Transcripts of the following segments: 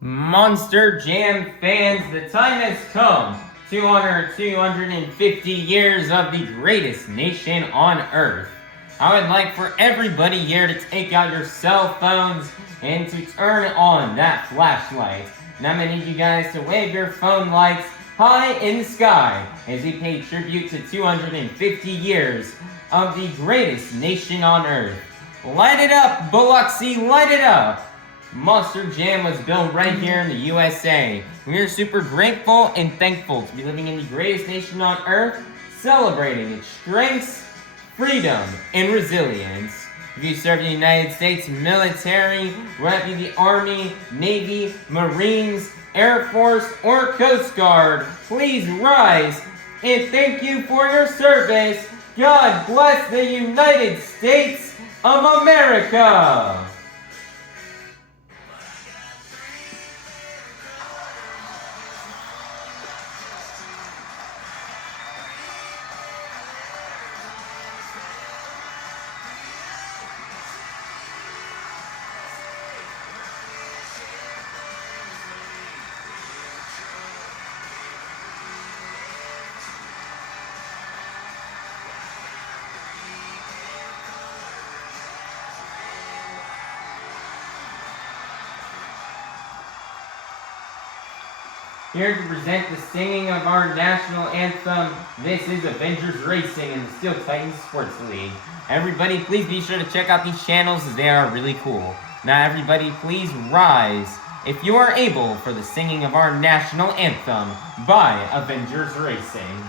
Monster Jam fans, the time has come to honor 250 years of the greatest nation on earth. I would like for everybody here to take out your cell phones and to turn on that flashlight. And I'm going to need you guys to wave your phone lights high in the sky as we pay tribute to 250 years of the greatest nation on earth. Light it up, Biloxi, light it up! Monster Jam was built right here in the USA. We are super grateful and thankful to be living in the greatest nation on earth, celebrating its strengths, freedom, and resilience. If you serve in the United States military, whether it be the Army, Navy, Marines, Air Force, or Coast Guard, please rise and thank you for your service. God bless the United States of America! Here to present the singing of our national anthem, this is Avengers Racing in the Steel Titans Sports League. Everybody, please be sure to check out these channels as they are really cool. Now everybody, please rise, if you are able, for the singing of our national anthem by Avengers Racing.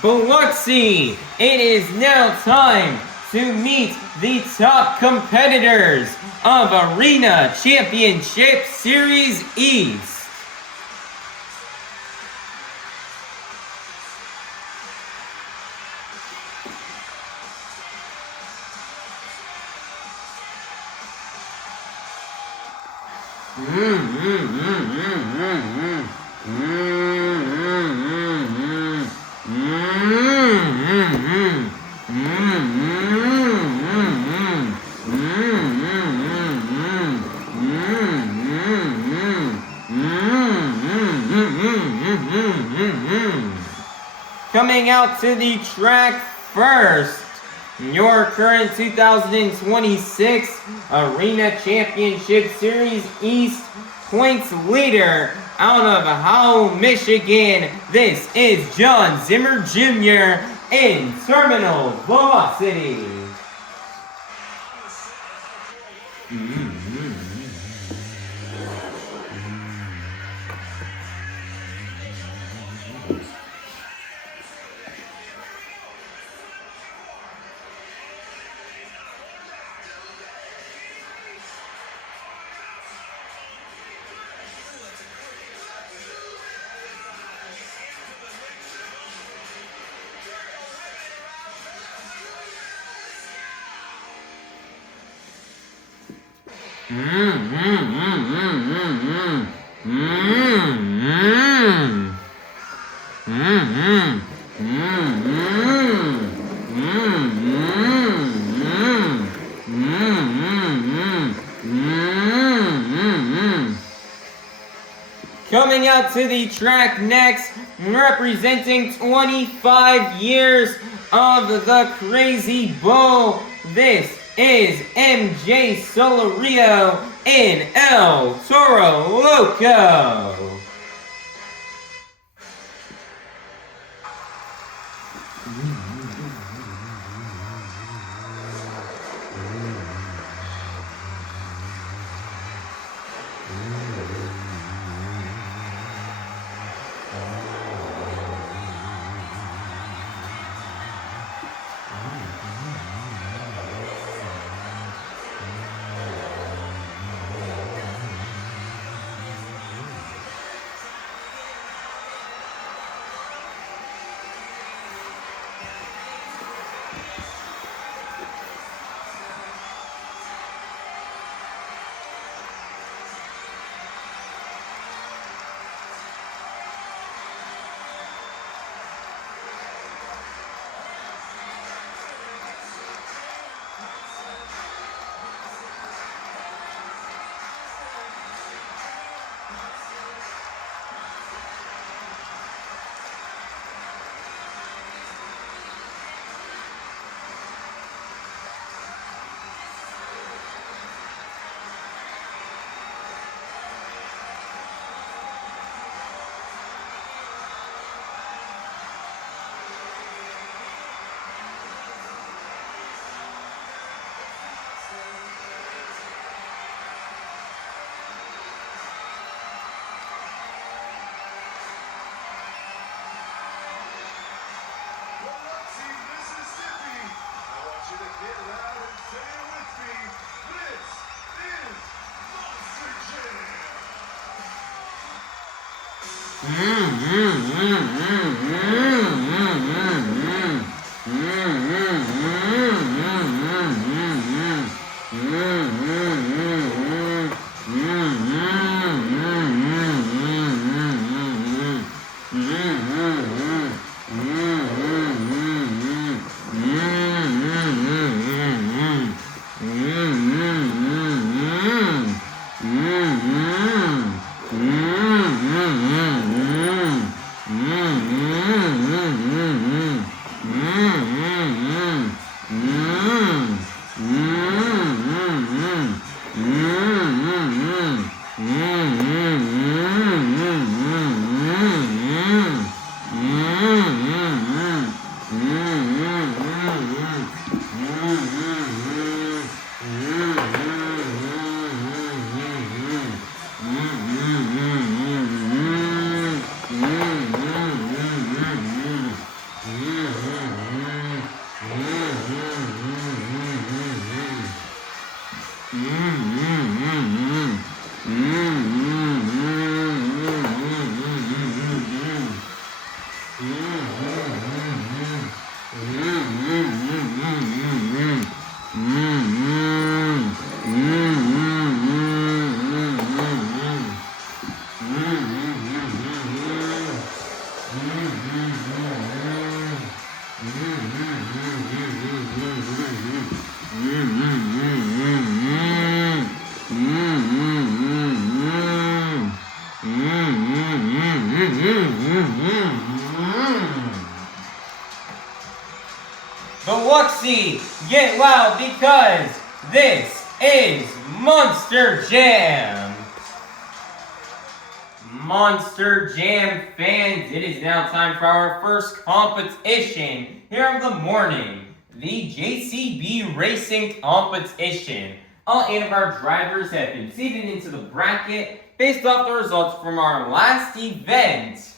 Biloxi, it is now time to meet the top competitors of Arena Championship Series East. Coming out to the track first, your current 2026 Arena Championship Series East points leader out of Howell, Michigan. This is Jon Zimmer Jr. in Terminal Velocity. Coming out to the track next, representing 25 years of the Krazy Bull, this is MJ Solorio in El Toro Loco. Biloxi, get loud because this is Monster Jam. Monster Jam fans, it is now time for our first competition here of the morning, the JCB Racing Competition. All 8 of our drivers have been seated into the bracket based off the results from our last event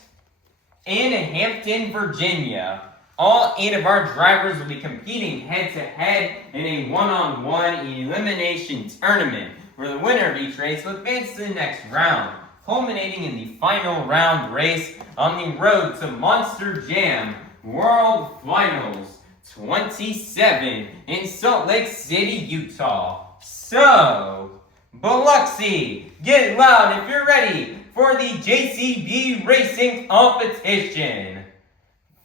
in Hampton, Virginia. All 8 of our drivers will be competing head-to-head in a one-on-one elimination tournament, where the winner of each race will advance to the next round, culminating in the final round race on the road to Monster Jam World Finals 27 in Salt Lake City, Utah. So, Biloxi, get loud if you're ready for the JCB Racing Competition.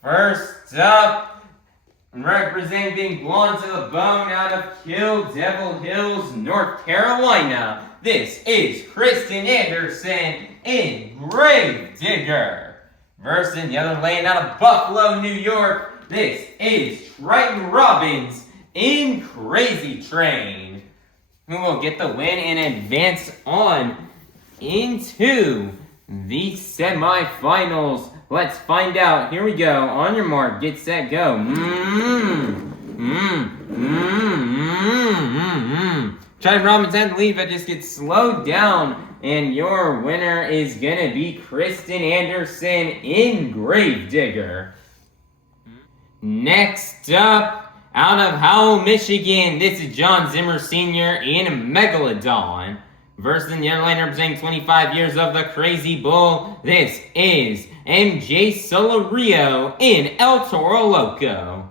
First up, representing Blonde to the Bone out of Kill Devil Hills, North Carolina, this is Kristen Anderson in Grave Digger. Versus in the other lane out of Buffalo, New York, this is Triton Robbins in Crazy Train, who will get the win and advance on into the semifinals. Let's find out. Here we go. On your mark, get set, go. Triton Robbins had to leave, but just gets slowed down. And your winner is going to be Kristen Anderson in Grave Digger. Next up, out of Howell, Michigan, this is Jon Zimmer SR in Megalodon. Versus in the other lane representing 25 years of the Crazy Bull, this is MJ Solorio in El Toro Loco,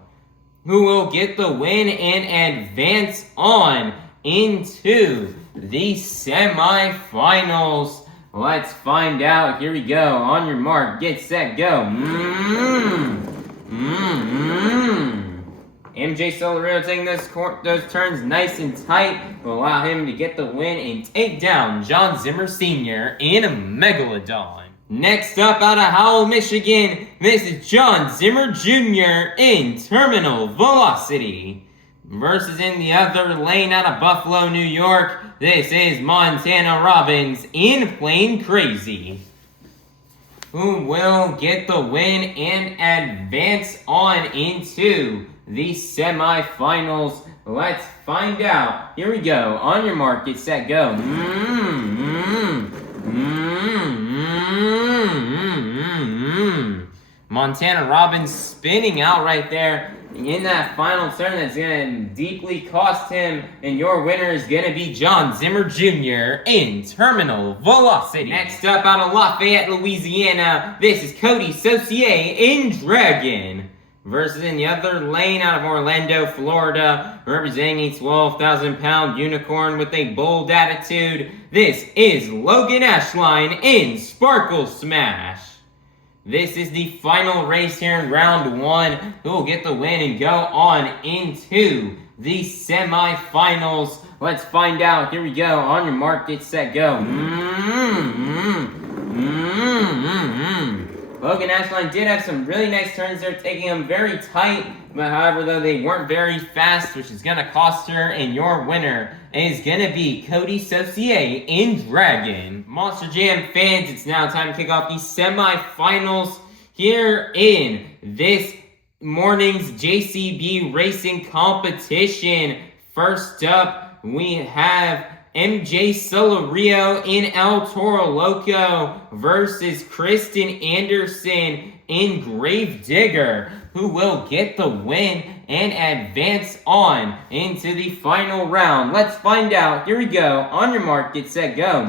who will get the win and advance on into the semifinals. Let's find out. Here we go. On your mark, get set, go. MJ Solorio taking those turns nice and tight will allow him to get the win and take down Jon Zimmer SR in Megalodon. Next up, out of Howell, Michigan, this is Jon Zimmer Jr. in Terminal Velocity. Versus in the other lane out of Buffalo, New York, this is Montana Robbins in Plain Crazy, who will get the win and advance on into the semifinals. Let's find out. Here we go. On your mark, get set, go. Montana Robbins spinning out right there in that final turn. That's going to deeply cost him. And your winner is going to be Jon Zimmer Jr. in Terminal Velocity. Next up, out of Lafayette, Louisiana, this is Coty Saucier in Dragon. Versus in the other lane out of Orlando, Florida, representing a 12,000-pound unicorn with a bold attitude, this is Logan Ashline in Sparkle Smash. This is the final race here in round 1, who will get the win and go on into the semifinals. Let's find out. Here we go. On your mark, get set, go. Logan Ashline did have some really nice turns there, taking them very tight, but however, though, they weren't very fast, which is going to cost her, and your winner is going to be Coty Saucier in Dragon. Monster Jam fans, it's now time to kick off the semifinals here in this morning's JCB Racing Competition. First up, we have MJ Solorio in El Toro Loco versus Kristen Anderson in Grave Digger, who will get the win and advance on into the final round. Let's find out. Here we go. On your mark, get set, go.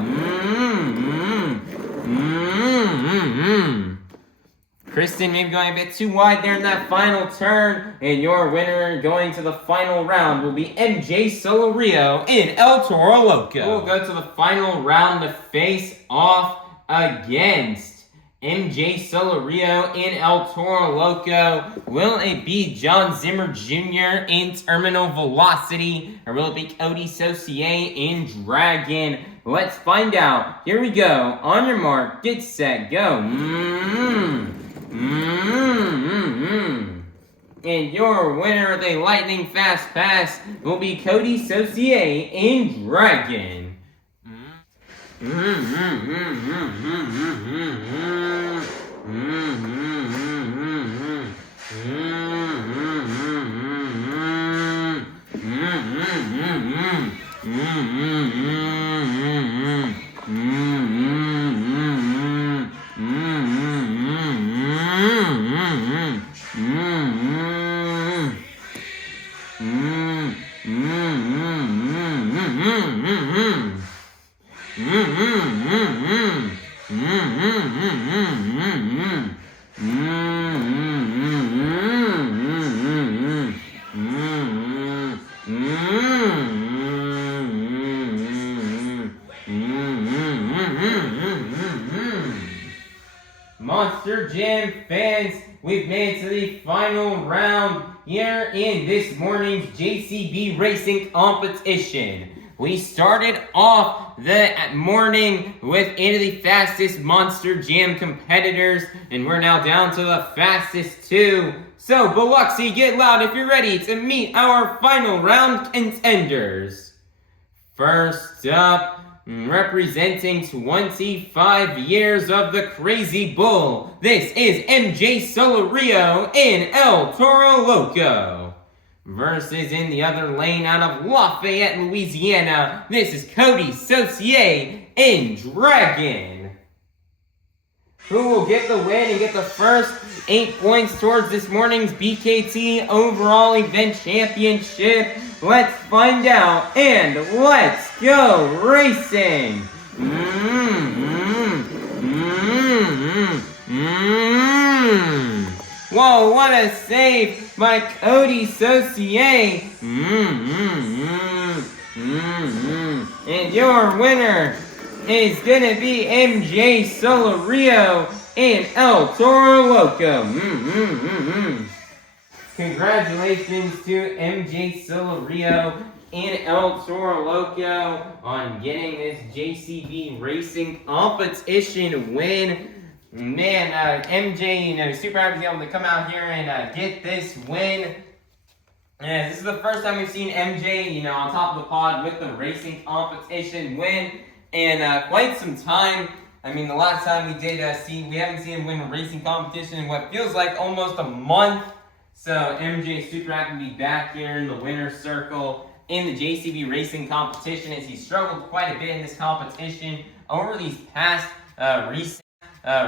Kristen maybe going a bit too wide there in that final turn, and your winner going to the final round will be MJ Solorio in El Toro Loco. We'll go to the final round to face off against MJ Solorio in El Toro Loco. Will it be Jon Zimmer Jr. in Terminal Velocity, or will it be Coty Saucier in Dragon? Let's find out. Here we go. On your mark, get set, go. And your winner with a lightning fast pass will be Coty Saucier in Dragon. Monster Jam fans, we've made it to the final round here in this morning's JCB Racing Competition. We started off the morning with 8 of the fastest Monster Jam competitors, and we're now down to the fastest 2. So, Biloxi, get loud if you're ready to meet our final round contenders. First up, representing 25 years of the Krazy Bull, this is MJ Solorio in El Toro Loco. Versus in the other lane out of Lafayette, Louisiana, this is Coty Saucier in Dragon. Who will get the win and get the first 8 points towards this morning's BKT Overall Event Championship? Let's find out, and let's go racing! Whoa, what a save by Coty Saucier! And your winner is gonna be MJ Solorio in El Toro Loco. Congratulations to MJ Solorio in El Toro Loco on getting this JCB Racing Competition win. Man, MJ, super happy to be able to come out here and get this win. Yeah, this is the first time we've seen MJ, on top of the pod with the racing competition win in quite some time. I mean, the last time we did we haven't seen him win a racing competition in what feels like almost a month. So MJ super happy to be back here in the winner's circle in the JCB Racing Competition, as he struggled quite a bit in this competition over these past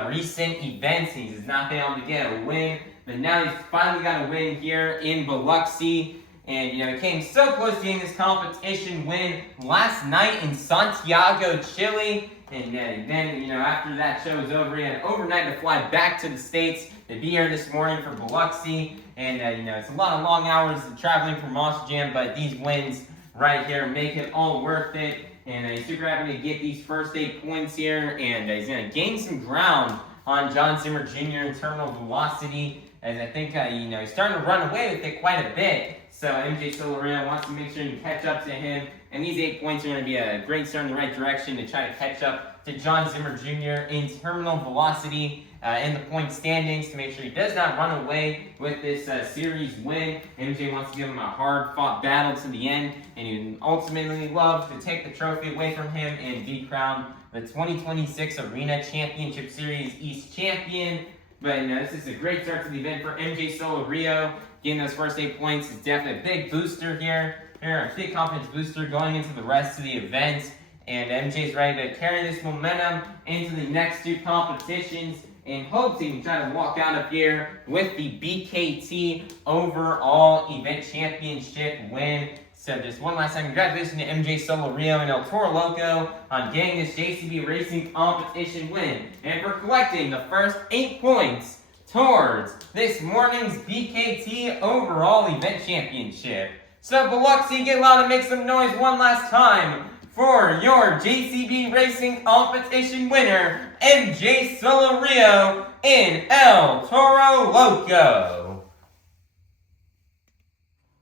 recent events. He has not been able to get a win, but now he's finally got a win here in Biloxi. And, he came so close to getting this competition win last night in Santiago, Chile. And then, after that show was over, he had overnight to fly back to the States to be here this morning for Biloxi. And, it's a lot of long hours of traveling for Monster Jam, but these wins right here make it all worth it. And he's super happy to get these first 8 points here. And he's going to gain some ground on Jon Zimmer Jr. in terminal velocity, as I think, he's starting to run away with it quite a bit. So MJ Solorio wants to make sure you catch up to him. And these 8 points are going to be a great start in the right direction to try to catch up to Jon Zimmer Jr. in terminal velocity in the point standings, to make sure he does not run away with this series win. MJ wants to give him a hard-fought battle to the end, and he would ultimately love to take the trophy away from him and be crowned the 2026 Arena Championship Series East Champion. But this is a great start to the event for MJ Solorio. Getting those first 8 points is definitely a big booster here. A big confidence booster going into the rest of the event. And MJ's ready to carry this momentum into the next 2 competitions, in hopes he can try to walk out of here with the BKT Overall Event Championship win. So just one last time, congratulations to MJ Solorio and El Toro Loco on getting this JCB Racing Competition win, and for collecting the first 8 points towards this morning's BKT Overall Event Championship. So Biloxi, get loud and make some noise one last time for your JCB Racing Competition winner, MJ Solorio in El Toro Loco.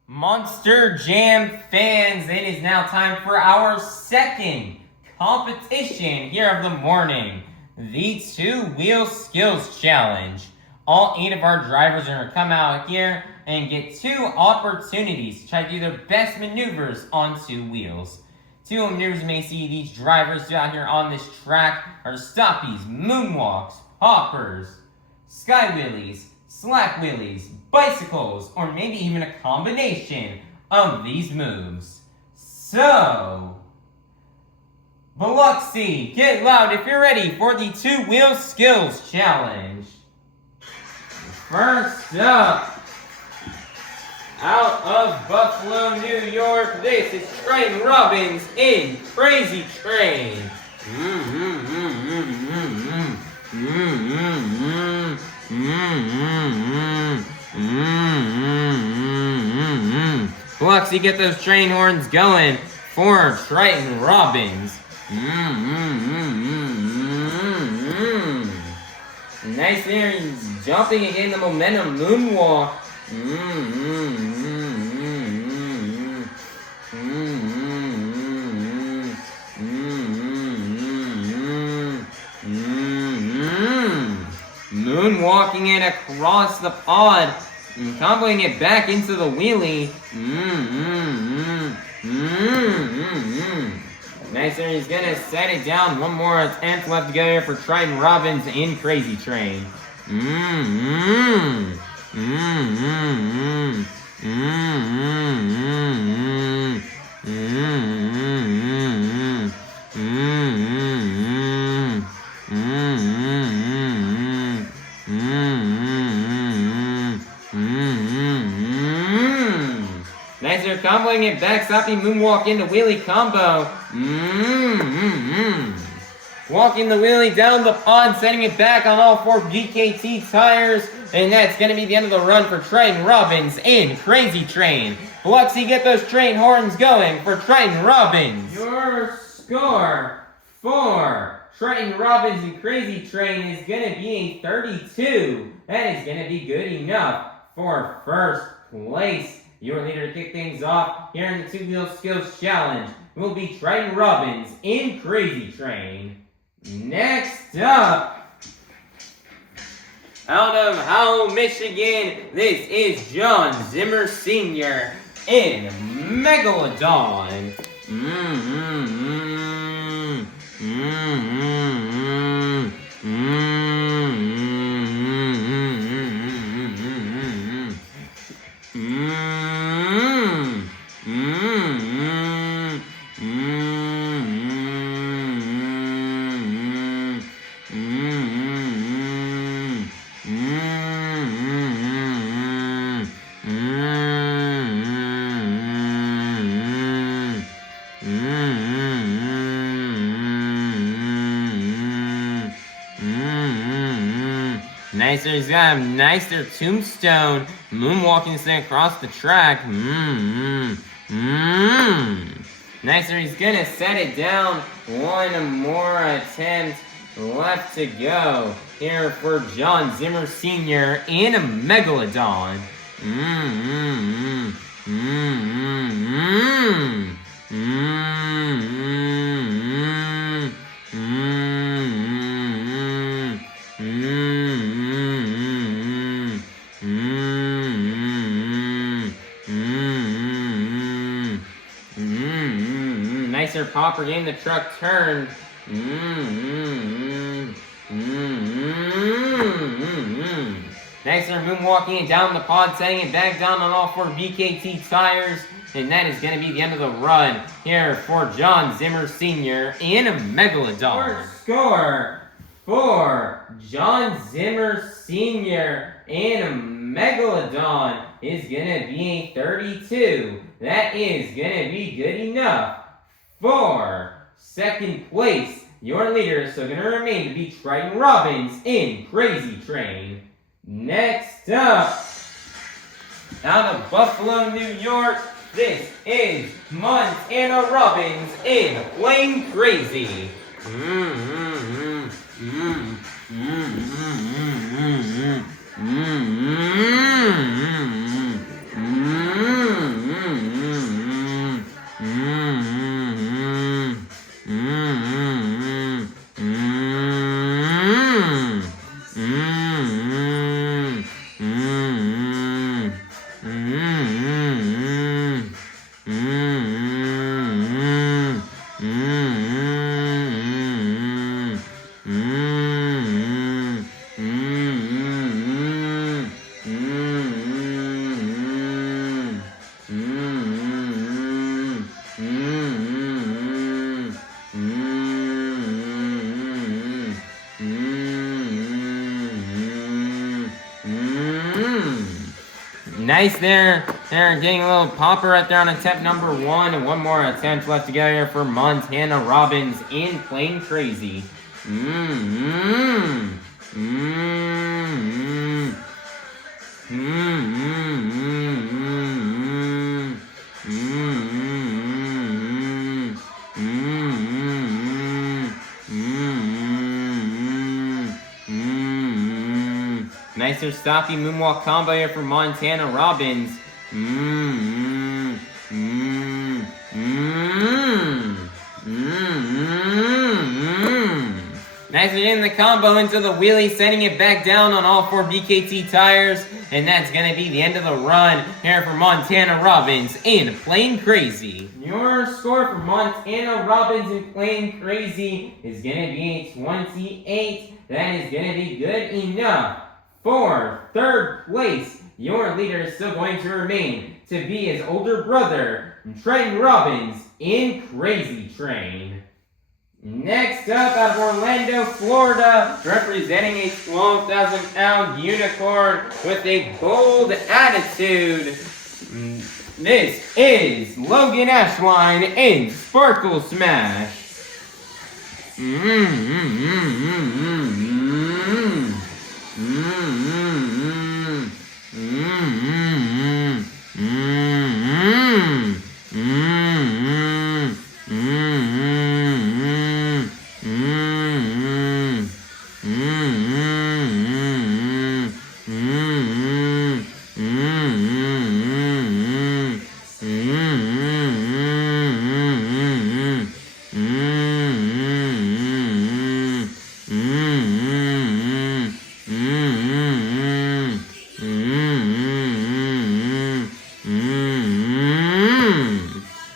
Monster Jam fans, it is now time for our second competition here of the morning, the two-wheel skills challenge. All 8 of our drivers are going to come out here and get 2 opportunities to try to do their best maneuvers on 2 wheels. 2 maneuvers you may see these drivers do out here on this track are stoppies, moonwalks, hoppers, sky wheelies, slack wheelies, bicycles, or maybe even a combination of these moves. So, Biloxi, get loud if you're ready for the two-wheel skills challenge. First up, out of Buffalo, New York, this is Jon Robbins in Krazy Train. Biloxi, get those train horns going for Triton Robbins. Nice there, he's jumping and getting the momentum moonwalk. Moonwalking it across the pod and comboing it back into the wheelie. Nice there, he's gonna set it down. One more attempt left to go here for Triton Robbins in Krazy Train. Nice there, comboing it back, stopping moonwalk into wheelie combo. Walking the wheelie down the pod, setting it back on all 4 GKT tires, and that's going to be the end of the run for Triton Robbins in Krazy Train. Biloxi, get those train horns going for Triton Robbins. Your score for Triton Robbins in Krazy Train is going to be a 32. That is going to be good enough for first place. Your leader to kick things off here in the two-wheel skills challenge will be Triton Robbins in Krazy Train. Next up, out of Howell, Michigan, this is Jon Zimmer SR in Megalodon. Nicer, he's got a nicer tombstone, moonwalking this thing across the track. Nicer, he's gonna set it down. One more attempt left to go here for Jon Zimmer SR in a Megalodon. Nicer popper getting the truck turned. Nicer moonwalking it down the pod, setting it back down on all 4 BKT tires. And that is going to be the end of the run here for Jon Zimmer SR in a Megalodon. Your score for Jon Zimmer SR in a Megalodon is going to be a 32. That is going to be good enough for second place. Your leader is still going to remain to be Triton Robbins in Krazy Train. Next up, out of Buffalo, New York, this is Montana Robbins in Plain Krazy. Nice there. They're getting a little popper right there on attempt number 1. And one more attempt left to go here for Montana Robbins in Plain Krazy. Nicer stoppy moonwalk combo here for Montana Robbins. Nicely getting the combo into the wheelie, sending it back down on all 4 BKT tires. And that's going to be the end of the run here for Montana Robbins in Plain Krazy. Your score for Montana Robbins in Plain Krazy is going to be a 28. That is going to be good enough. For 3rd place, your leader is still going to remain to be his older brother, Triton Robbins in Krazy Train. Next up, out of Orlando, Florida, representing a 12,000-pound unicorn with a bold attitude, this is Loghan Ashline in Sparkle Smash.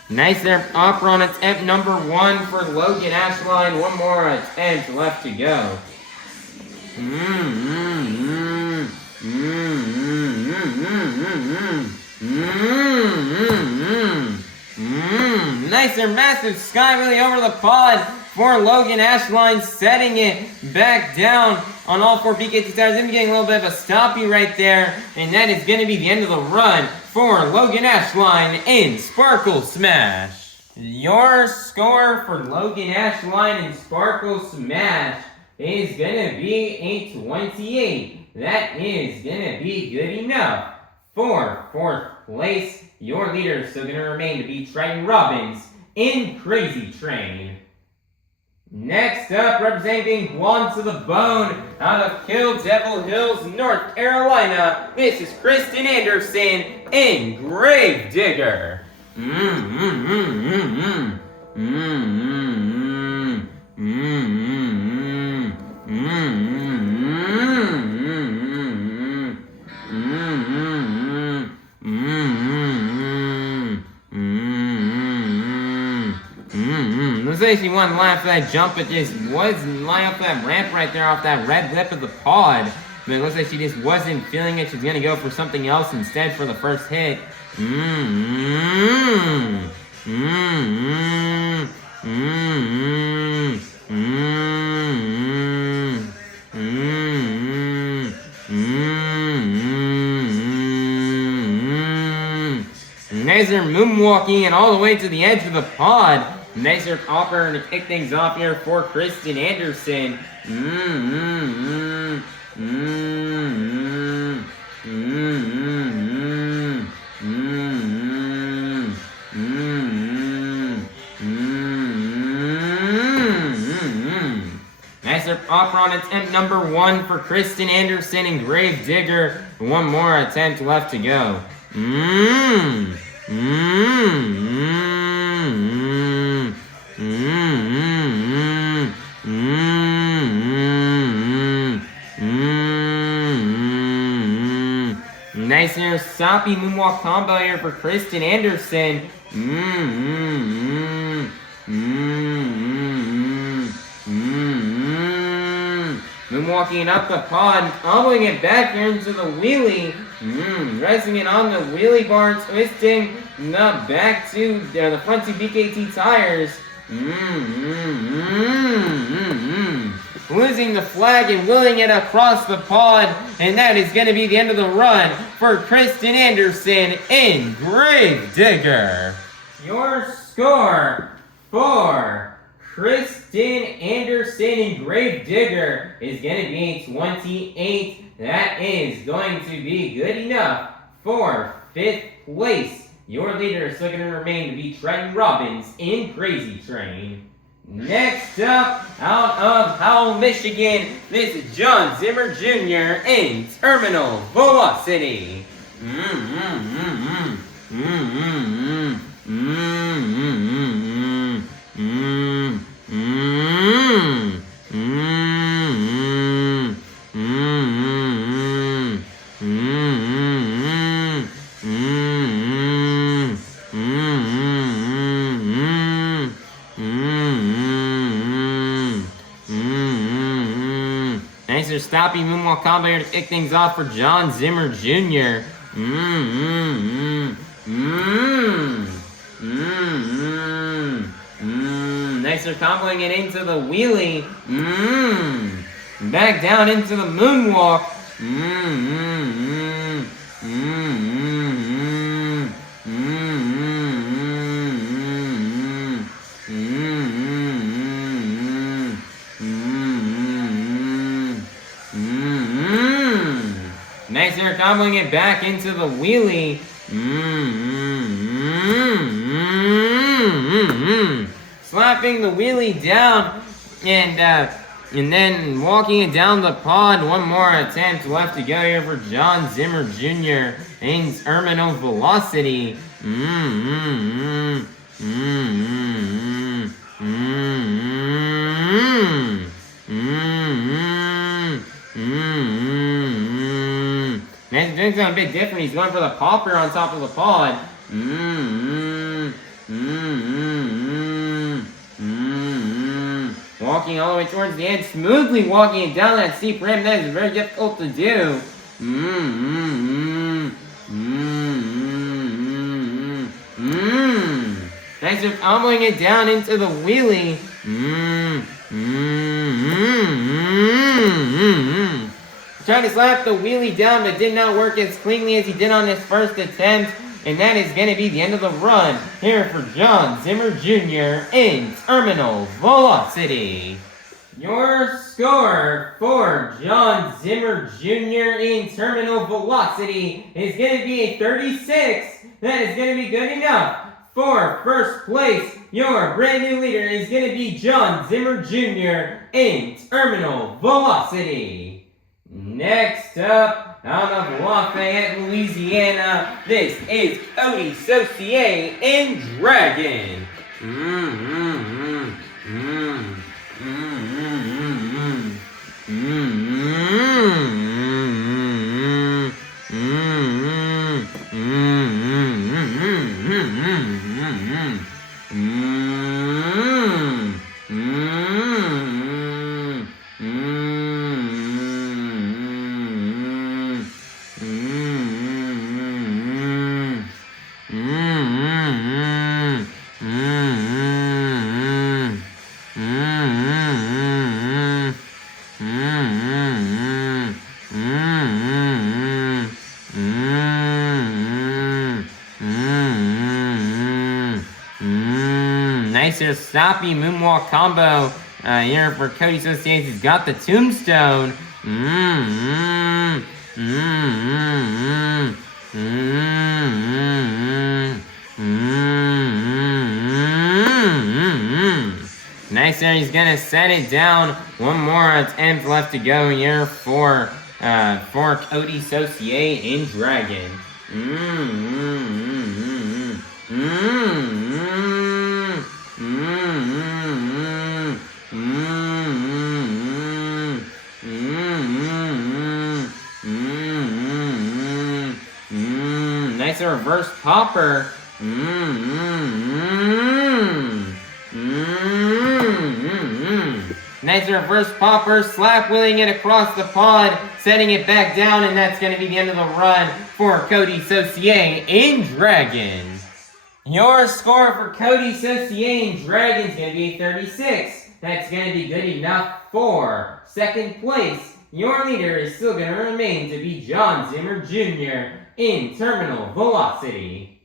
Nice there, upper on attempt number 1 for Loghan Ashline. One more attempt left to go. Nice there, massive sky wheelie over the pod for Loghan Ashline, setting it back down on all 4 BKT tires. Then getting a little bit of a stoppy right there, and that is going to be the end of the run for Loghan Ashline in Sparkle Smash. Your score for Loghan Ashline in Sparkle Smash is going to be a 28. That is going to be good enough. For 4th place, your leader is still going to remain to be Triton Robbins in Krazy Train. Next up, representing Guam to the Bone, out of Kill Devil Hills, North Carolina, this is Kristen Anderson in Grave Digger. Looks like she wanted to line up that jump, but just wasn't line up that ramp right there off that red lip of the pod. But it looks like she just wasn't feeling it. She's gonna go for something else instead for the first hit. Nicer moonwalking and all the way to the edge of the pod. Nicer popper to kick things off here for Kristen Anderson. Nicer popper on attempt number 1 for Kristen Anderson and Grave Digger. One more attempt left to go. Nice here, soppy moonwalk combo here for Kristen Anderson. Moonwalking up the pod, comboing it back here into the wheelie. Resting it on the wheelie bar, twisting the back to the front 2 BKT tires. losing the flag and wheeling it across the pond. And that is going to be the end of the run for Kristen Anderson in Gravedigger. Your score for Kristen Anderson in Gravedigger is going to be 28. That is going to be good enough for 5th place. Your leader is looking to remain to be Triton Robbins in Crazy Train. Next up, out of Howell, Michigan, this is Jon Zimmer Jr. in Terminal Velocity. Nice or stopping moonwalk combo here to kick things off for Jon Zimmer Jr. Nicer comboing it into the wheelie. Back down into the moonwalk. Nicer comboing it back into the wheelie. Slapping the wheelie down and then walking it down the pond. One more attempt left to go here for Jon Zimmer Jr. in Terminal Velocity. Nice, doing something a bit different. He's going for the popper on top of the pod. Walking all the way towards the end, smoothly walking it down that steep ramp. That is very difficult to do. Nice of elbowing it down into the wheelie. Trying to slap the wheelie down, but did not work as cleanly as he did on his first attempt. And that is going to be the end of the run here for Jon Zimmer Jr. in Terminal Velocity. Your score for Jon Zimmer Jr. in Terminal Velocity is going to be a 36. That is going to be good enough for first place. Your brand new leader is going to be Jon Zimmer Jr. in Terminal Velocity. Next up, out of Lafayette, Louisiana, this is Coty Saucier in Dragon. Nicer stoppy moonwalk combo here for Coty Saucier. He's got the tombstone. Nice there, he's gonna set it down. One more attempt left to go here for Coty Saucier in Dragon. Nice reverse popper. Nice reverse popper, slap wheeling it across the pond, setting it back down, and that's going to be the end of the run for Coty Saucier in Dragon. Your score for Coty Saucier in Dragon is going to be 36. That's going to be good enough for second place, your leader is still going to remain to be Jon Zimmer Jr. in terminal velocity.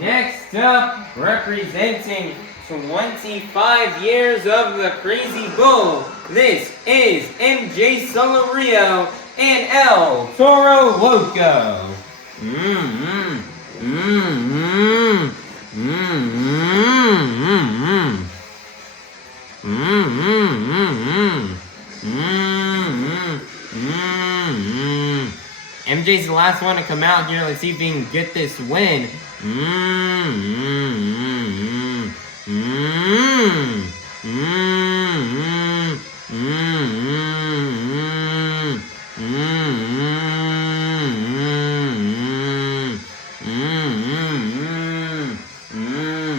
Next up, representing 25 years of the Krazy Bull, this is MJ Solorio and El Toro Loco. MJ's the last one to come out here. Let's see if he can get this win.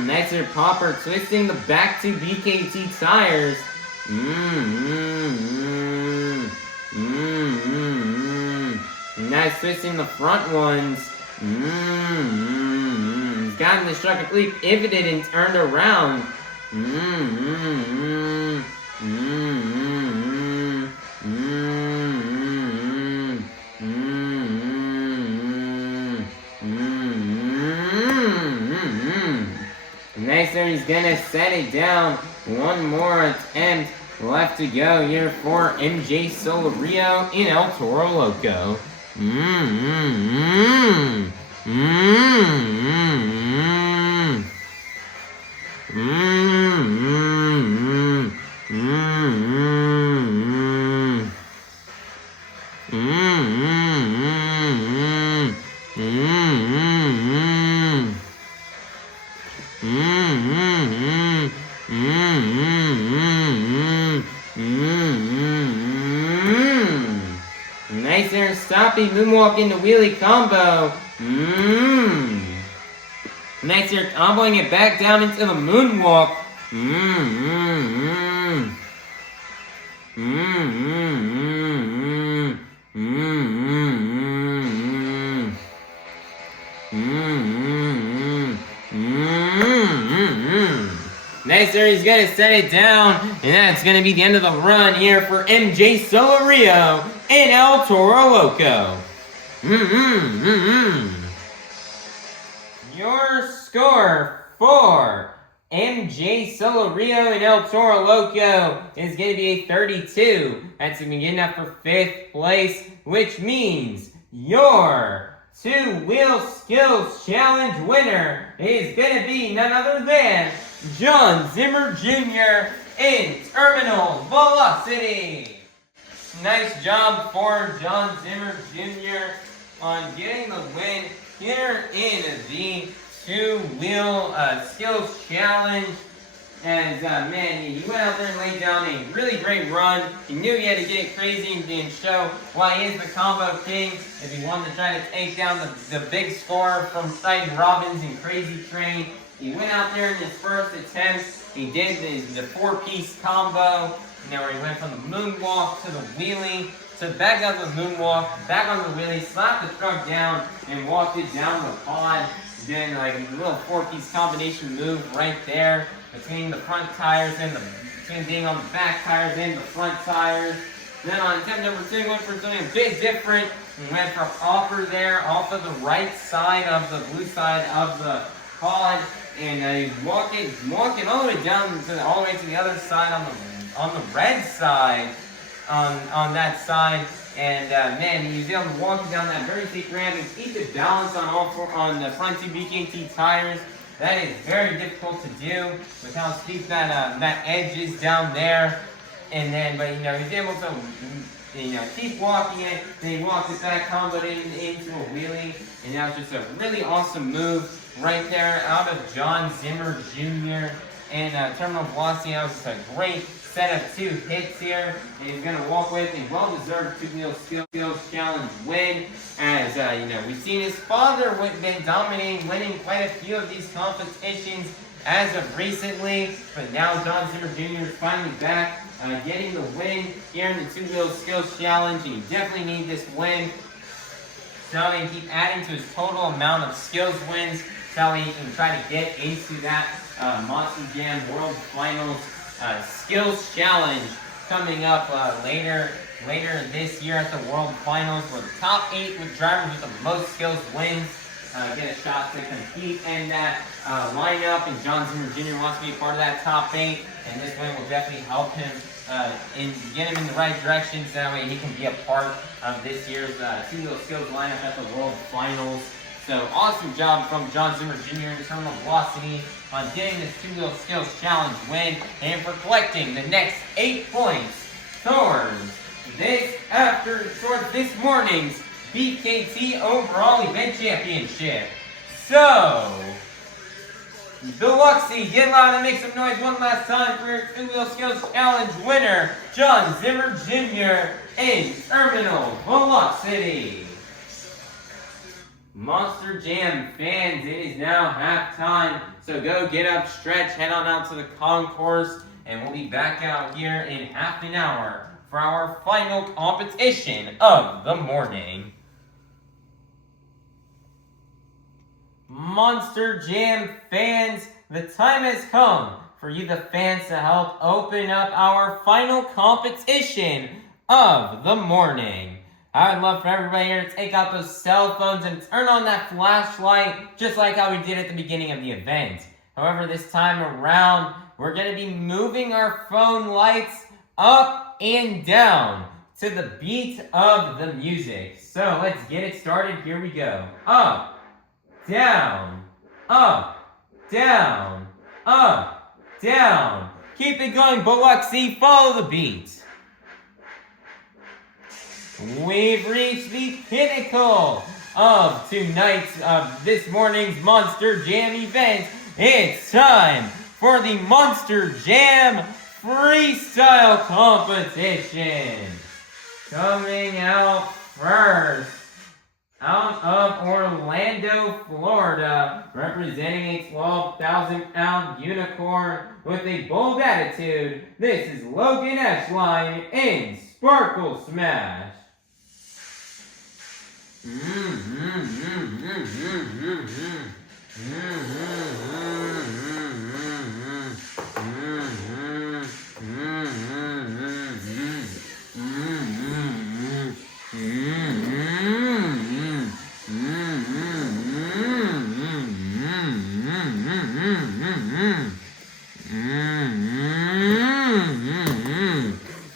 Nice there, popper, twisting the back two BKT tires. Nice twisting the front ones. He's gotten this truck completely pivoted and turned around. Nice there, he's gonna set it down. One more attempt left to go here for MJ Solorio in El Toro Loco. Nice there, stopping moonwalk into wheelie combo. Nice there, comboing it back down into the moonwalk. Nice there, he's gonna set it down, and that's gonna be the end of the run here for MJ Solorio and El Toro Loco. Your score for MJ Solorio and El Toro Loco is going to be a 32. That's going to be good enough for 5th place, which means your two-wheel skills challenge winner is going to be none other than Jon Zimmer Jr. in terminal velocity. Nice job for Jon Zimmer Jr. on getting the win here in the two-wheel skills challenge. As man, he went out there and laid down a really great run. He knew he had to get crazy and show why he is the combo king. If he wanted to try to take down the big score from Triton, Robbins, and Krazy Train, he went out there in his first attempt. He did the four-piece combo. You know, where he went from the moonwalk to the wheelie, to back up the moonwalk, back on the wheelie, slapped the truck down, and walked it down the pod. Then like a little four-piece combination move right there between the front tires and between being on the back tires and the front tires. Then on attempt number 2, he went for something a bit different. He went for upper there off of the right side of the blue side of the pod, and he's walking all the way down all the way to the other side on the red side, on that side, and man, he was able to walk down that very steep ramp and keep it balanced on the front 2 BKT tires. That is very difficult to do with how steep that edge is down there. And then, but you know, he's able to keep walking it. Then he walked it back, comboed into a wheelie, and that was just a really awesome move right there out of Jon Zimmer Jr. And terminal velocity. That was just a great set of 2 hits here, and he's gonna walk with a well-deserved two-wheel skills challenge win. As you know, we've seen his father been dominating, winning quite a few of these competitions as of recently, but now Jon Zimmer Jr. is finally back, getting the win here in the two-wheel skills challenge. And you definitely need this win so he can keep adding to his total amount of skills wins, so he can try to get into that Monster Jam World Finals skills challenge coming up later this year at the World Finals, where the top 8 with drivers with the most skills wins. Get a shot to compete in that lineup, and Jon Zimmer Jr. wants to be a part of that top 8, and this win will definitely help him and get him in the right direction, so that way he can be a part of this year's two-wheel skills lineup at the World Finals. So awesome job from Jon Zimmer Jr. in terminal velocity on getting this two-wheel skills challenge win and for collecting the next 8 points towards this morning's BKT overall event championship. So, Biloxi, get loud and make some noise one last time for your two-wheel skills challenge winner, Jon Zimmer Jr. in terminal velocity. Monster Jam fans, it is now halftime, so go get up, stretch, head on out to the concourse, and we'll be back out here in half an hour for our final competition of the morning. Monster Jam fans, the time has come for you, the fans, to help open up our final competition of the morning. I would love for everybody here to take out those cell phones and turn on that flashlight, just like how we did at the beginning of the event. However, this time around, we're going to be moving our phone lights up and down to the beat of the music. So let's get it started. Here we go. Up, down, up, down, up, down. Keep it going, Biloxi. Follow the beat. We've reached the pinnacle of this morning's Monster Jam event. It's time for the Monster Jam Freestyle Competition. Coming out first, out of Orlando, Florida, representing a 12,000-pound unicorn with a bold attitude, this is Loghan Ashline in Sparkle Smash.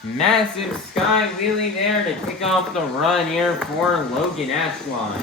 Massive sky wheelie there to kick off the run here for Loghan Ashline.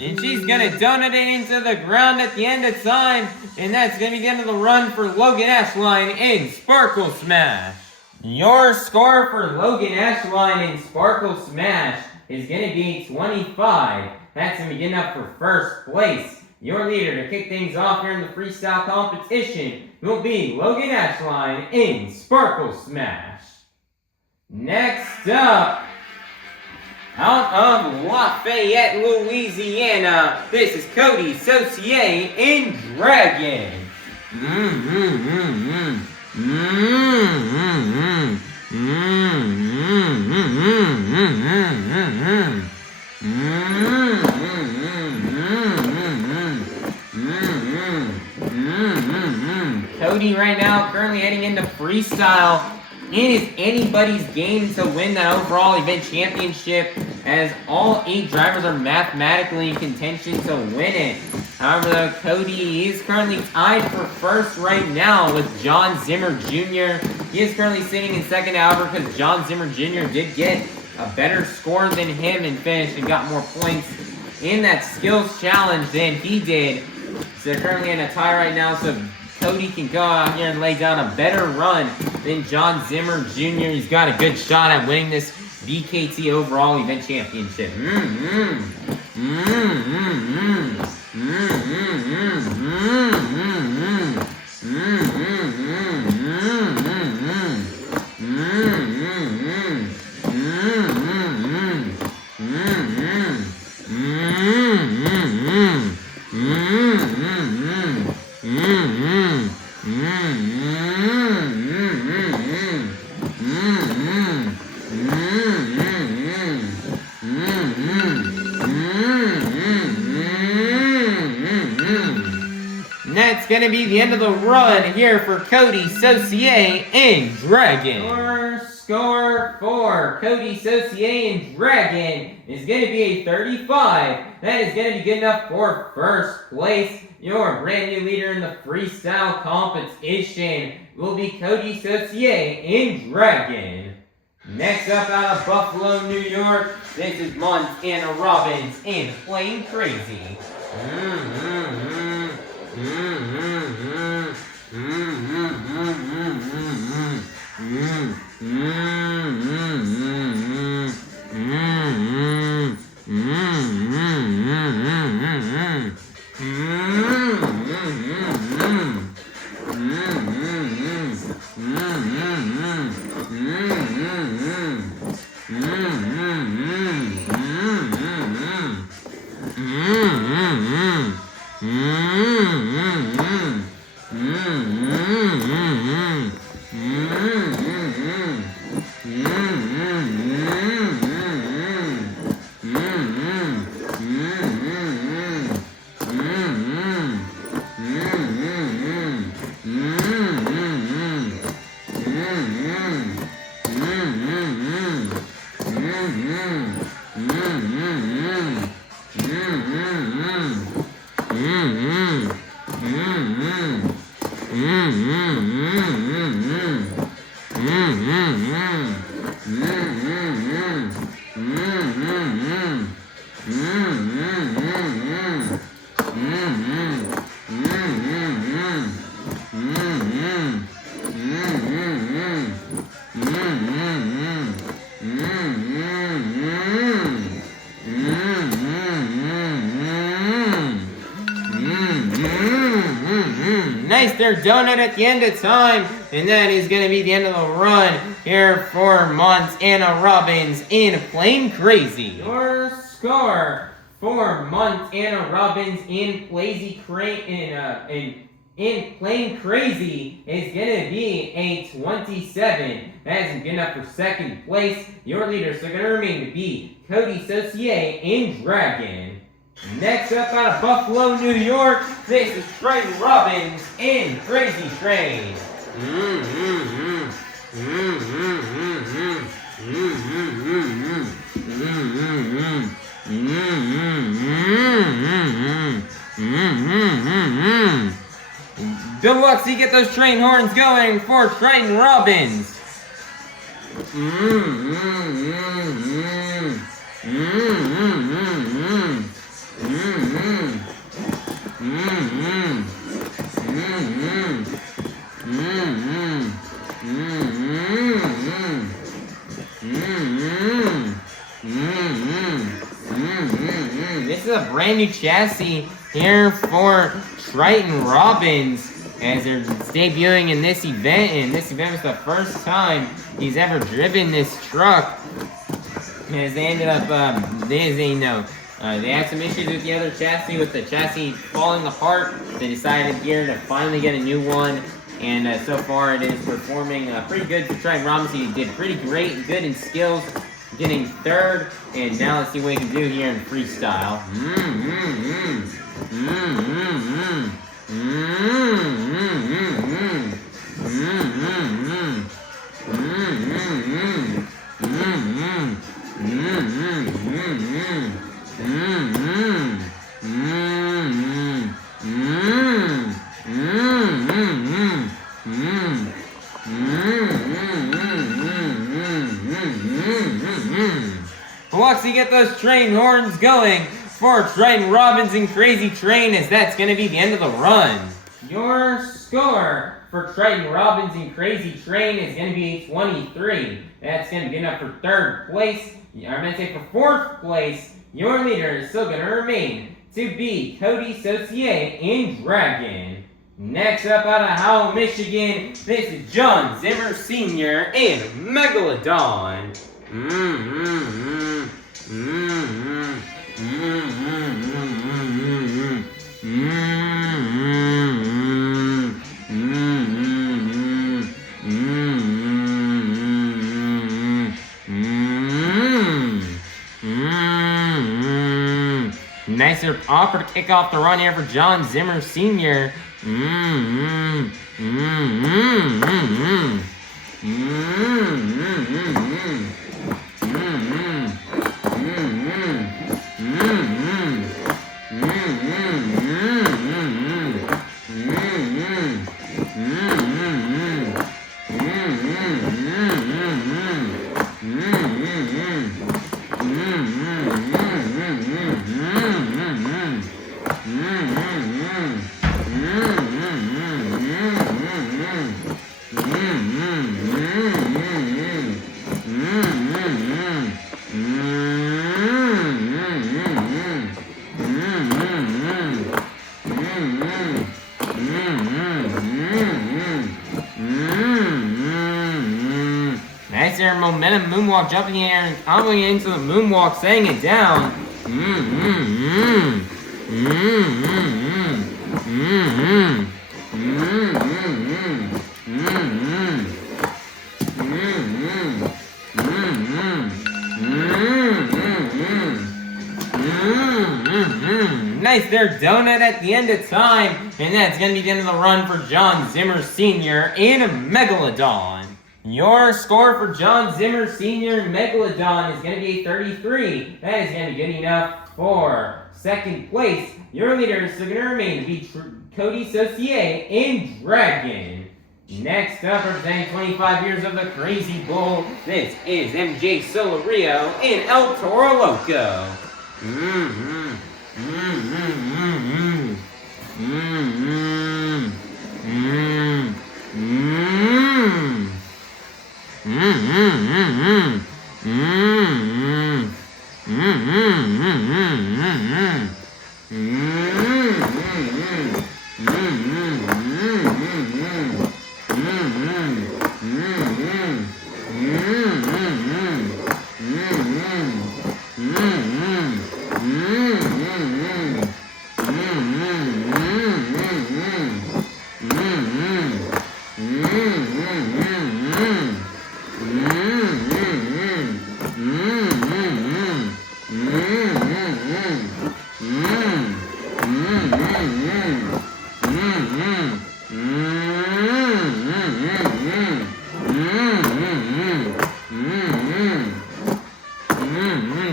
And she's gonna donut it into the ground at the end of time, and that's gonna be the end of the run for Loghan Ashline in Sparkle Smash. Your score for Loghan Ashline in Sparkle Smash is gonna be 25. That's gonna be good enough for first place. Your leader to kick things off here in the freestyle competition will be Loghan Ashline in Sparkle Smash. Next up, out of Lafayette, Louisiana, this is Coty Saucier in Dragon. Coty right now currently heading into freestyle. It is anybody's game to win that overall event championship, as all 8 drivers are mathematically in contention to win it. However, though, Coty is currently tied for first right now with Jon Zimmer Jr. He is currently sitting in second, however, because Jon Zimmer Jr. did get a better score than him and finished and got more points in that skills challenge than he did. So they're currently in a tie right now, so Coty can go out here and lay down a better run than Jon Zimmer Jr. He's got a good shot at winning this BKT overall event championship. That's going to be the end of the run here for Coty, Saucier, and Dragon. Your score for Coty, Saucier, and Dragon is going to be a 35. That is going to be good enough for first place. Your brand new leader in the freestyle competition will be Coty, Saucier, and Dragon. Next up out of Buffalo, New York, this is Montana Robbins and Playing Krazy. Nice, they're donut at the end of time, and that is going to be the end of the run here for Montana Robbins in Playing Krazy. Your score for Montana Robbins in Playing Krazy is going to be a 27. That isn't good enough for second place. Your leaders are going to remain to be Coty, Saucier, and Dragon. Next up out of Buffalo, New York, this is Triton Robbins in Crazy Train. Biloxi, get those train horns going for Triton Robbins. This is a brand new chassis here for Triton Robbins as they're debuting in this event, and this event was the first time he's ever driven this truck. As they ended up, they had some issues with the other chassis, with the chassis falling apart. They decided here to finally get a new one, and so far it is performing pretty good for Triton Robbins. He did pretty good in skills, getting third, and now let's see what he can do here in freestyle. Biloxi, get those train horns going for Triton, Robbins, and Krazy train, as that's going to be the end of the run. Your score for Triton, Robbins, and Krazy train is going to be 23. That's going to be good enough for third place. I'm going to say for fourth place, your leader is still going to remain to be Coty, Saucier, and Dragon. Next up out of Howell, Michigan, this is Jon Zimmer SR and Megalodon. Nicer offer to kick off the run here for Jon Zimmer SR. Nice there, momentum moonwalk, jumping in the air and comboing into the moonwalk, setting it down. Nice there, donut at the end of time, and that's going to be the end of the run for Jon Zimmer SR and Megalodon. Your score for Jon Zimmer SR and Megalodon is going to be 33. That is going to be good enough for second place. Your leader is still going to remain to be Coty, Saucier, and Dragon. Next up, representing 25 years of the Krazy Bull, this is MJ Solorio and El Toro Loco.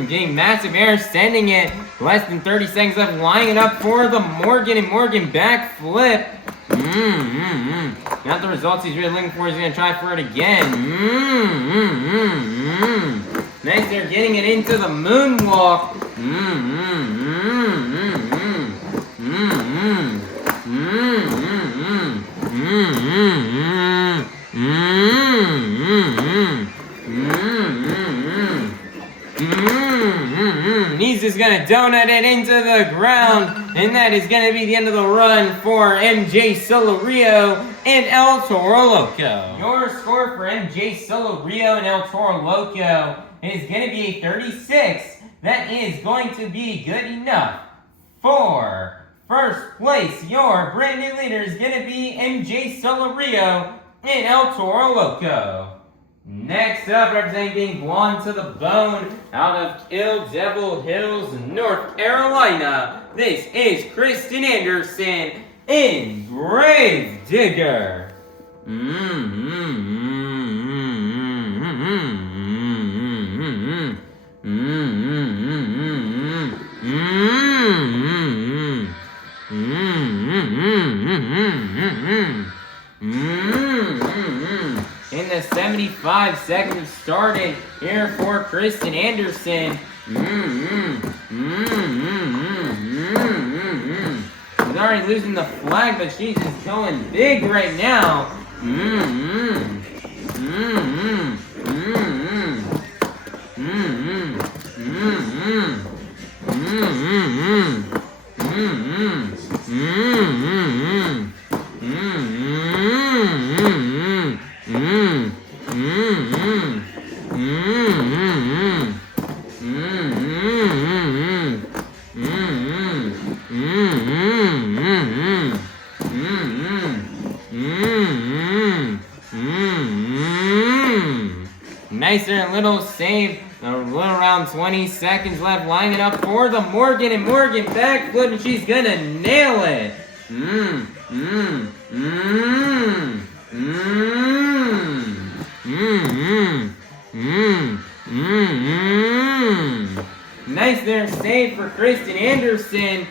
Getting massive air, sending it less than 30 seconds left, lining it up for the Morgan and Morgan backflip. Not the results he's really looking for. He's going to try for it again. Nice, they're getting it into the moonwalk. He's just going to donut it into the ground, and that is going to be the end of the run for MJ Solorio and El Toro Loco. Your score for MJ Solorio and El Toro Loco is going to be a 36. That is going to be good enough for first place. Your brand new leader is going to be MJ Solorio and El Toro Loco. Next up, representing Blonde to the Bone out of Kill Devil Hills, North Carolina, this is Kristen Anderson in Grave Digger. the 75 seconds started here for Kristen Anderson. She's already losing the flag, but she's just going big right now. Nicer little save, a little around 20 seconds left, lining up for the Morgan, and Morgan backflip, and she's gonna nail it. Nice there save for Kristen Anderson.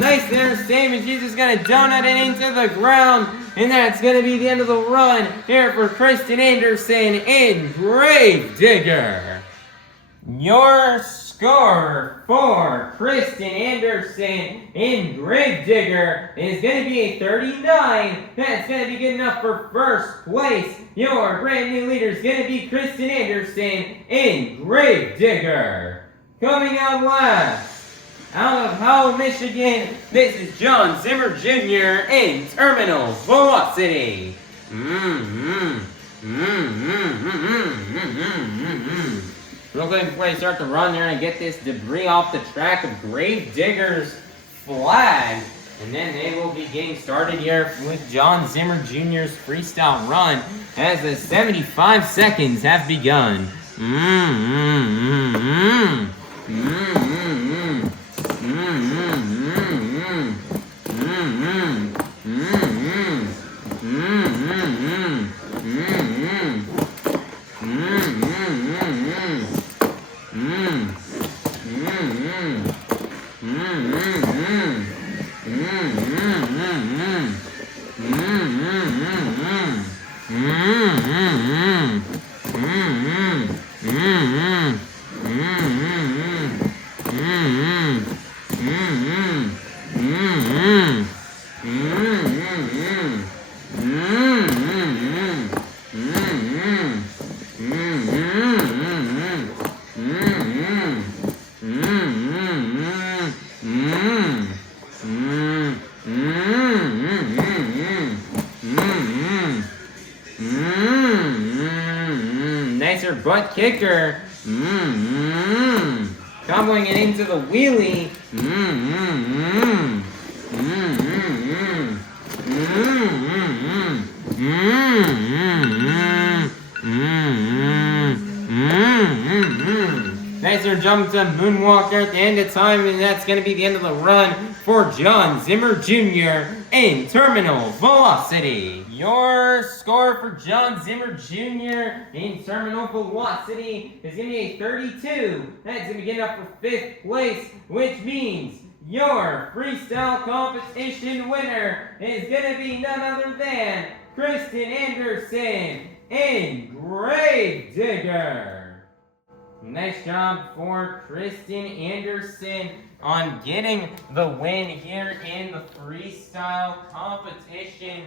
Nice there save, and she's just gonna donut it into the ground, and that's gonna be the end of the run here for Kristen Anderson in Grave Digger. Your score for Kristen Anderson in Grave Digger is going to be a 39. That's going to be good enough for first place. Your brand new leader is going to be Kristen Anderson in Grave Digger. Coming out last, out of Howell, Michigan, this is Jon Zimmer Jr. in Terminal Velocity. Real quick before I start the run, they're going to get this debris off the track of Grave Digger's flag. And then they will be getting started here with Jon Zimmer Jr.'s freestyle run as the 75 seconds have begun. Nicer butt kicker. Comboing it into the wheelie. Nicer jump to moonwalker at the end of time, and that's going to be the end of the run for Jon Zimmer Jr. in Terminal Velocity. Your score for Jon Zimmer Jr. in Terminal Velocity is going to be a 32. That's going to be good enough for 5th place, which means your freestyle competition winner is going to be none other than Kristen Anderson in Grave Digger. Nice job for Kristen Anderson on getting the win here in the freestyle competition.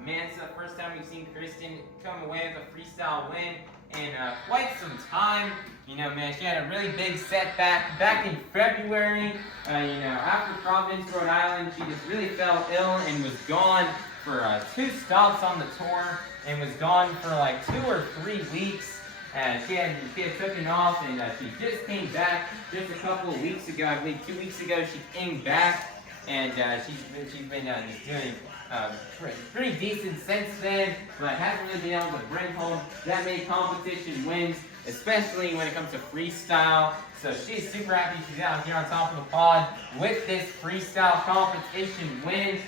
Man, it's the first time we've seen Kristen come away with a freestyle win in quite some time. You know, man, she had a really big setback back in February. After Providence, Rhode Island, she just really fell ill and was gone for 2 stops on the tour and was gone for like 2 or 3 weeks. She had taken off, and she just came back just a couple of weeks ago. I believe 2 weeks ago she came back, and she's been just doing pretty decent since then, but hasn't really been able to bring home that many competition wins, especially when it comes to freestyle. So she's super happy she's out here on top of the pod with this freestyle competition win.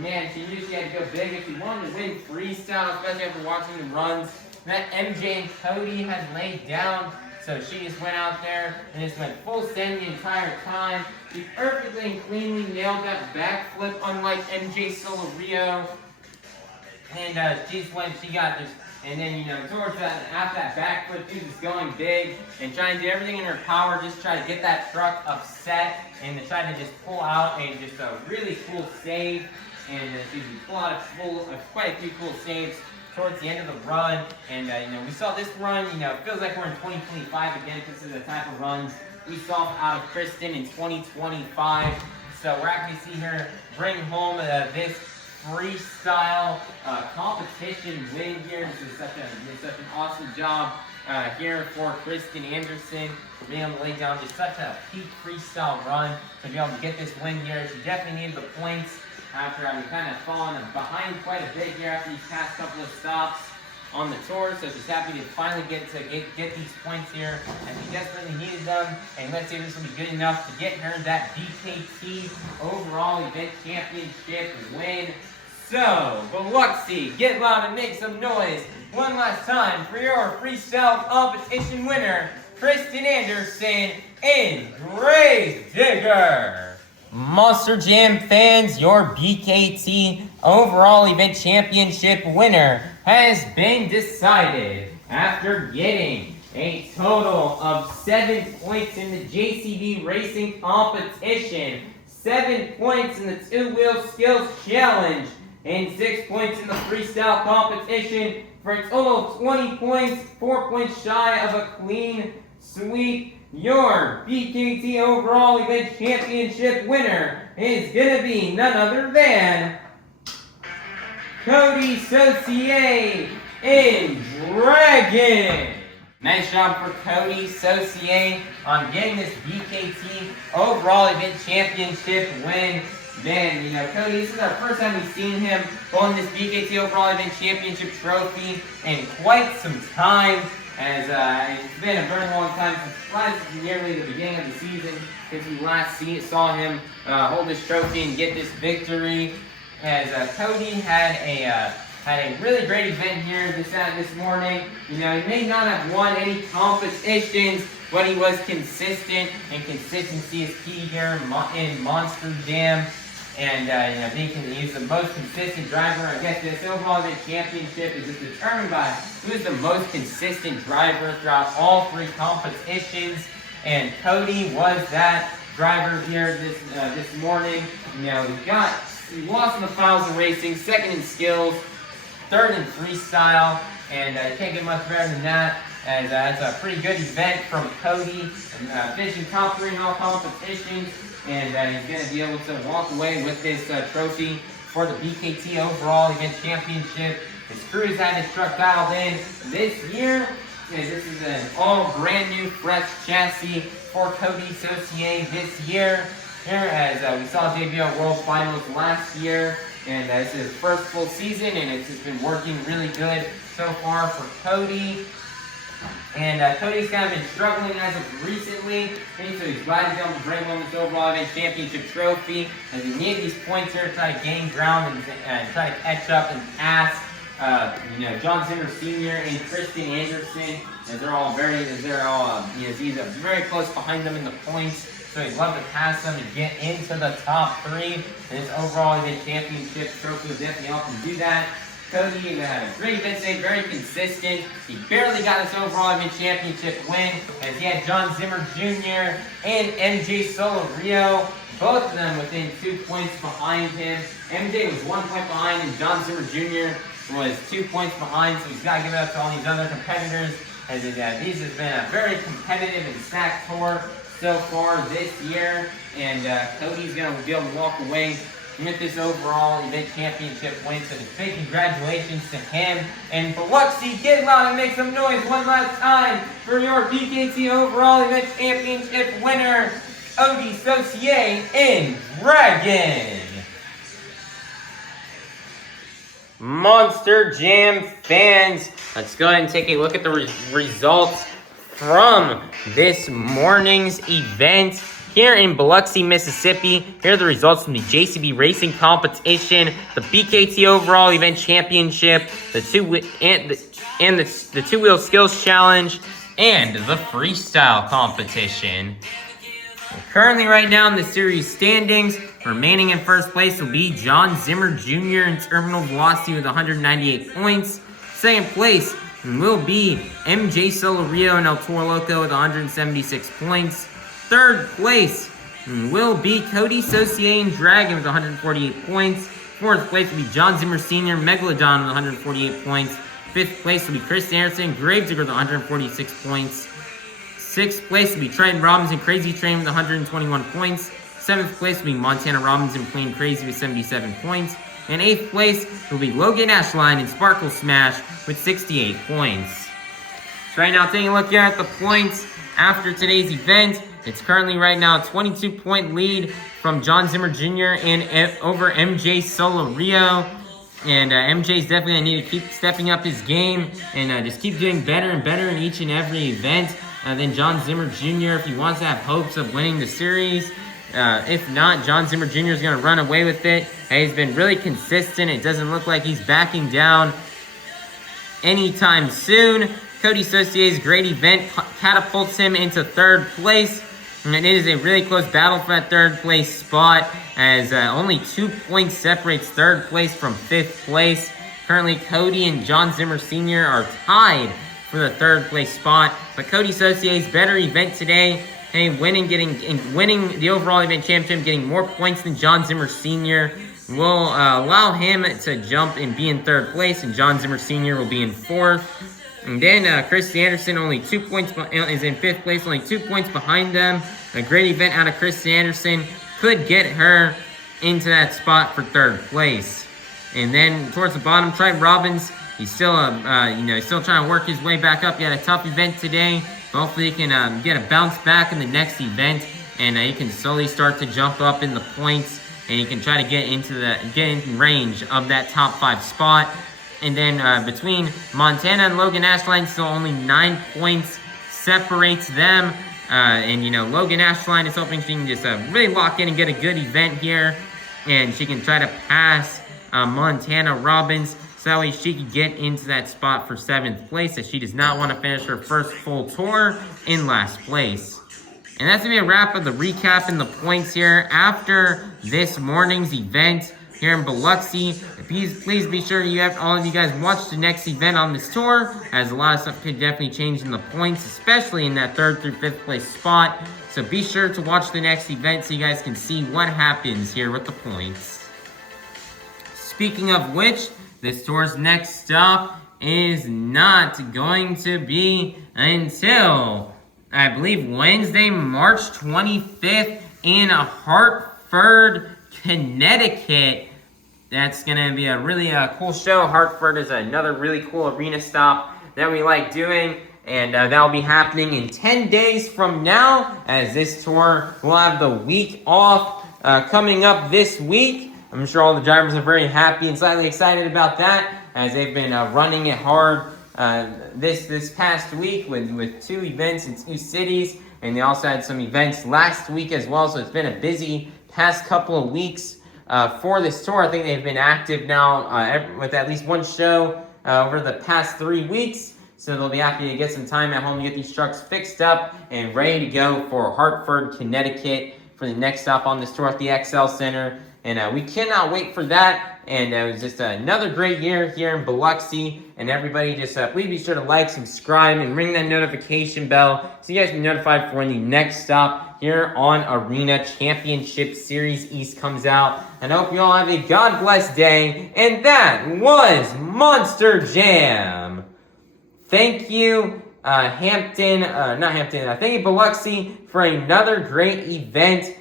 Man, she knew she had to go big if she wanted to win freestyle, especially after watching the runs that MJ and Coty had laid down So she just went out there and just went full send the entire time. She perfectly and cleanly nailed that backflip, unlike MJ Solorio. And she got this. And then, towards that, after that backflip, she was going big and trying to do everything in her power, just try to get that truck upset and to try to just pull out just a really cool save. And she pull out quite a few cool saves towards the end of the run. And, we saw this run, it feels like we're in 2025 again. This is the type of runs we saw out of Kristen in 2025. So we're actually see her bring home this freestyle competition win here. This is such an awesome job here for Kristen Anderson for being able to lay down just such a peak freestyle run to be able to get this win here. She definitely needed the points after kind of falling behind quite a bit here after these past couple of stops on the tour. So she's happy to finally get these points here, and she desperately needed them. And let's see if this will be good enough to get her that BKT overall event championship win. So, Biloxi, get loud and make some noise one last time for your freestyle competition winner, Kristen Anderson in Grave Digger. Monster Jam fans, your BKT overall event championship winner has been decided after getting a total of 7 points in the JCB Racing Competition, 7 points in the two-wheel skills challenge, and 6 points in the freestyle competition for a total of 20 points, 4 points shy of a clean sweep. Your BKT overall event championship winner is gonna be none other than Coty Saucier in Dragon. Nice job for Coty Saucier on getting this BKT overall event championship win. Man, Coty, this is our first time we've seen him pulling this BKT overall event championship trophy in quite some time. As it's been a very long time, since nearly the beginning of the season, since we last saw him hold this trophy and get this victory. As Coty had a really great event here this morning. He may not have won any competitions, but he was consistent, and consistency is key here in Monster Jam. And he's the most consistent driver. I guess this overall event championship is just determined by who is the most consistent driver throughout all 3 competitions. And Coty was that driver here this morning. He lost in the files of racing, 2nd in skills, 3rd in freestyle, and can't get much better than that. And it's a pretty good event from Coty, finishing top 3 in all competitions. And he's going to be able to walk away with this trophy for the BKT overall event championship. His crew's had his truck dialed in this year. This is an all brand new fresh chassis for Coty Saucier this year. Here, as we saw debut at World Finals last year. And this is his first full season, and it's just been working really good so far for Coty. And Coty's kind of been struggling as of recently, so he's glad to be able to bring home this overall event championship trophy. As he needed these points here to try to gain ground and try to catch up and pass, Jon Zimmer Sr. and Kristen Anderson, as he's very close behind them in the points. So he'd love to pass them and get into the top 3. And his overall event championship trophy will definitely help him do that. Coty had a great event today, very consistent. He barely got his overall event championship win, as he had Jon Zimmer Jr. and MJ Solorio, both of them within 2 points behind him. MJ was 1 point behind, and Jon Zimmer Jr. was 2 points behind, so he's got to give it up to all these other competitors. As these have been a very competitive and stacked tour so far this year, and Coty's going to be able to walk away with this overall event championship win. So just big congratulations to him. And Biloxi, get loud and make some noise one last time for your BKT overall event championship winner, Coty Saucier in Dragon. Monster Jam fans, let's go ahead and take a look at the results from this morning's event. Here in Biloxi, Mississippi, here are the results from the JCB Racing Competition, the BKT Overall Event Championship, the two-wheel skills challenge, and the Freestyle Competition. Currently right now in the series standings, remaining in first place will be Jon Zimmer Jr. in terminal velocity with 198 points. Second place will be MJ Solorio and Toro Loco with 176 points. Third place will be Coty, Saucier, and Dragon with 148 points. Fourth place will be Jon Zimmer Sr. Megalodon with 148 points. Fifth place will be Chris Anderson, Gravedigger with 146 points. Sixth place will be Triton, Robbins, and Krazy Train with 121 points. Seventh place will be Montana Robbins and Plain Krazy with 77 points. And eighth place will be Loghan, Ashline, and Sparkle Smash with 68 points. So right now, taking a look here at the points after today's event, it's currently right now a 22-point lead from Jon Zimmer Jr. and over MJ Solorio. And MJ's definitely going to need to keep stepping up his game and just keep doing better and better in each and every event. Then Jon Zimmer Jr., if he wants to have hopes of winning the series. If not, Jon Zimmer Jr. is going to run away with it. He's been really consistent. It doesn't look like he's backing down anytime soon. Coty Saucier's great event catapults him into third place. And it is a really close battle for that third place spot, as only 2 points separates third place from fifth place. Currently, Coty and Jon Zimmer Sr. are tied for the third place spot. But Coty Saucier's better event today, winning the overall event championship, getting more points than Jon Zimmer Sr. will allow him to jump and be in third place, and Jon Zimmer Sr. will be in fourth. And then Chris Anderson only 2 points is in fifth place, only 2 points behind them. A great event out of Chris Anderson could get her into that spot for third place. And then towards the bottom, Triton Robbins. He's still still trying to work his way back up. He had a tough event today. Hopefully he can get a bounce back in the next event, and he can slowly start to jump up in the points, and he can try to get in range of that top 5 spot. And then between Montana and Loghan Ashline, still only 9 points separates them. Loghan Ashline is hoping she can just really lock in and get a good event here, and she can try to pass Montana Robbins, so that way she can get into that spot for 7th place, as she does not want to finish her first full tour in last place. And that's going to be a wrap of the recap and the points here after this morning's event here in Biloxi. Please be sure all of you guys watch the next event on this tour, as a lot of stuff could definitely change in the points, especially in that 3rd through 5th place spot. So be sure to watch the next event so you guys can see what happens here with the points. Speaking of which, this tour's next stop is not going to be until, I believe, Wednesday, March 25th in Hartford, Connecticut. That's going to be a really cool show. Hartford is another really cool arena stop that we like doing. And that'll be happening in 10 days from now, as this tour will have the week off coming up this week. I'm sure all the drivers are very happy and slightly excited about that, as they've been running it hard this past week with 2 events in 2 cities. And they also had some events last week as well. So it's been a busy past couple of weeks for this tour. I think they've been active now with at least 1 show over the past 3 weeks. So they'll be happy to get some time at home to get these trucks fixed up and ready to go for Hartford, Connecticut for the next stop on this tour at the XL Center. And we cannot wait for that. And it was just another great year here in Biloxi. And everybody just please be sure to like, subscribe, and ring that notification bell so you guys can be notified for when the next stop here on Arena Championship Series East comes out. And I hope you all have a God bless day. And that was Monster Jam. Thank you, thank you, Biloxi, for another great event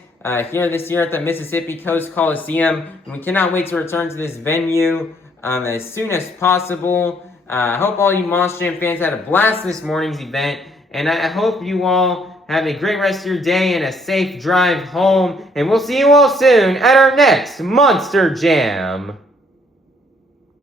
here this year at the Mississippi Coast Coliseum. And we cannot wait to return to this venue as soon as possible. I hope all you Monster Jam fans had a blast this morning's event. And I hope you all have a great rest of your day and a safe drive home. And we'll see you all soon at our next Monster Jam.